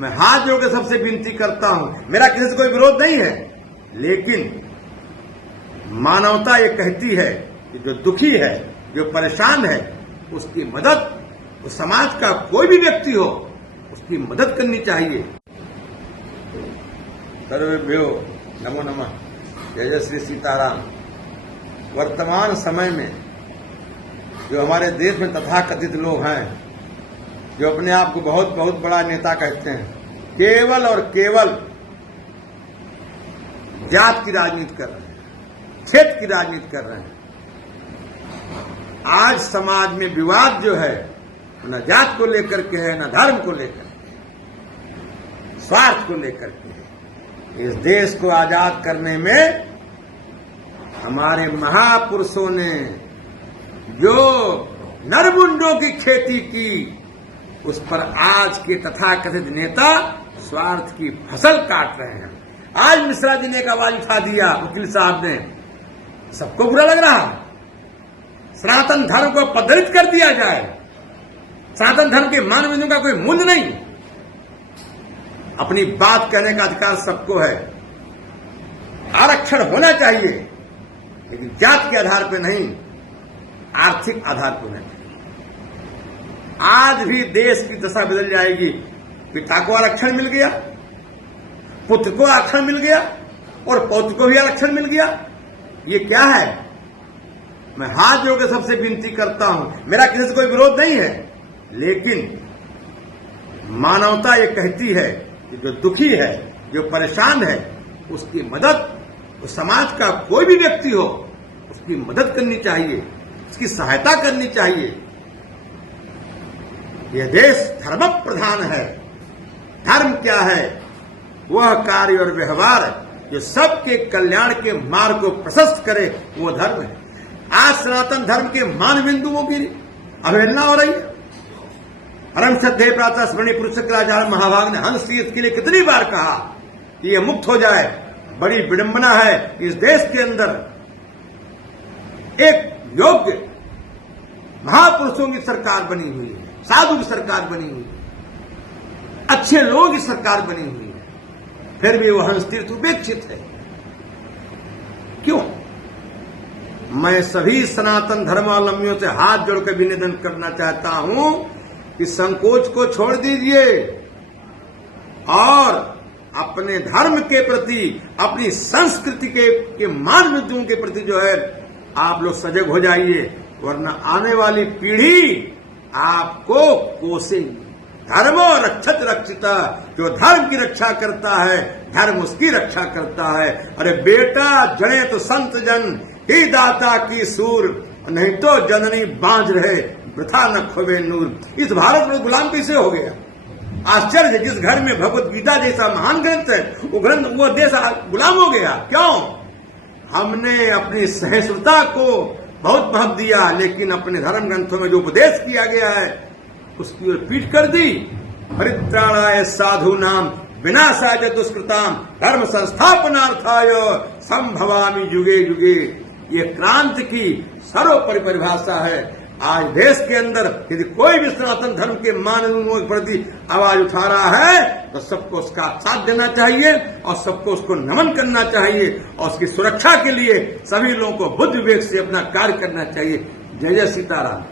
मैं हाथ जोड़ के सबसे विनती करता हूं, मेरा किसी से कोई विरोध नहीं है, लेकिन मानवता ये कहती है कि जो दुखी है, जो परेशान है, उसकी मदद, उस समाज का कोई भी व्यक्ति हो, उसकी मदद करनी चाहिए। सर्वेभ्यो नमो नमः। जय जय श्री सीताराम। वर्तमान समय में जो हमारे देश में तथाकथित लोग हैं, जो अपने आप को बहुत बहुत बड़ा नेता कहते हैं, केवल और केवल जात की राजनीति कर रहे हैं, क्षेत्र की राजनीति कर रहे हैं। आज समाज में विवाद जो है न जात को लेकर के है, न धर्म को लेकर, स्वार्थ को लेकर के है। इस देश को आजाद करने में हमारे महापुरुषों ने जो नरमुंडों की खेती की, उस पर आज के तथाकथित नेता स्वार्थ की फसल काट रहे हैं। आज मिश्रा जी ने एक आवाज उठा दिया, वकील साहब ने, सबको बुरा लग रहा है। सनातन धर्म को पदरित कर दिया जाए, सनातन धर्म के मान बिंदु का कोई मूल्य नहीं। अपनी बात कहने का अधिकार सबको है, आरक्षण होना चाहिए, लेकिन जात के आधार पर नहीं, आर्थिक आधार पर नहीं। आज भी देश की दशा बदल जाएगी। पिता को आरक्षण मिल गया, पुत्र को आरक्षण मिल गया, और पौत्र को भी आरक्षण मिल गया। ये क्या है? मैं हाथ जोड़ के सबसे विनती करता हूं, मेरा किसी से कोई विरोध नहीं है, लेकिन मानवता ये कहती है कि जो दुखी है, जो परेशान है, उसकी मदद, उस समाज का कोई भी व्यक्ति हो, उसकी मदद करनी चाहिए, उसकी सहायता करनी चाहिए। यह देश धर्म प्रधान है। धर्म क्या है? वह कार्य और व्यवहार जो सबके कल्याण के मार्ग को प्रशस्त करे, वो धर्म है। आज सनातन धर्म के मान बिंदुओं की अवहेलना हो रही है। परम श्रद्धेय प्रातः स्मरणीय पुरुषोत्तराचार्य महाभाग ने हंस तीर्थ के लिए कितनी बार कहा कि यह मुक्त हो जाए। बड़ी विडंबना है, इस देश के अंदर एक योग्य महापुरुषों की सरकार बनी हुई है, साधु की सरकार बनी हुई है, अच्छे लोगों की सरकार बनी हुई है, फिर भी वह हंस तीर्थ उपेक्षित है। क्यों? मैं सभी सनातन धर्मावलंबियों से हाथ जोड़कर निवेदन करना चाहता हूं कि संकोच को छोड़ दीजिए और अपने धर्म के प्रति, अपनी संस्कृति के मान बिंदुओं के प्रति जो है आप लोग सजग हो जाइए, वरना आने वाली पीढ़ी आपको कोसेगी। धर्मो रक्षत रक्षिता, जो धर्म की रक्षा करता है, धर्म उसकी रक्षा करता है। अरे बेटा, जड़े तो संत जन ही दाता की सूर, नहीं तो जननी बांझ रहे वृथा न खोवे नूर। इस भारत में गुलाम कैसे हो गया? आश्चर्य है। जिस घर में भगवत गीता जैसा महान ग्रंथ है, वो देश गुलाम हो गया। क्यों? हमने अपनी सहिष्णुता को बहुत महत्व दिया, लेकिन अपने धर्म ग्रंथों में जो उपदेश किया गया है उसकी ओर पीठ कर दी। परित्राणाय साधु नाम विनाशाय दुष्कृताम धर्म संस्थापनार्थाय संभवामि युगे युगे। ये क्रांति की सर्वोपरि परिभाषा है। आज देश के अंदर यदि कोई भी सनातन धर्म के मानदंडों के प्रति आवाज उठा रहा है, तो सबको उसका साथ देना चाहिए और सबको उसको नमन करना चाहिए, और उसकी सुरक्षा के लिए सभी लोगों को बुद्धि विवेक से अपना कार्य करना चाहिए। जय जय सीताराम।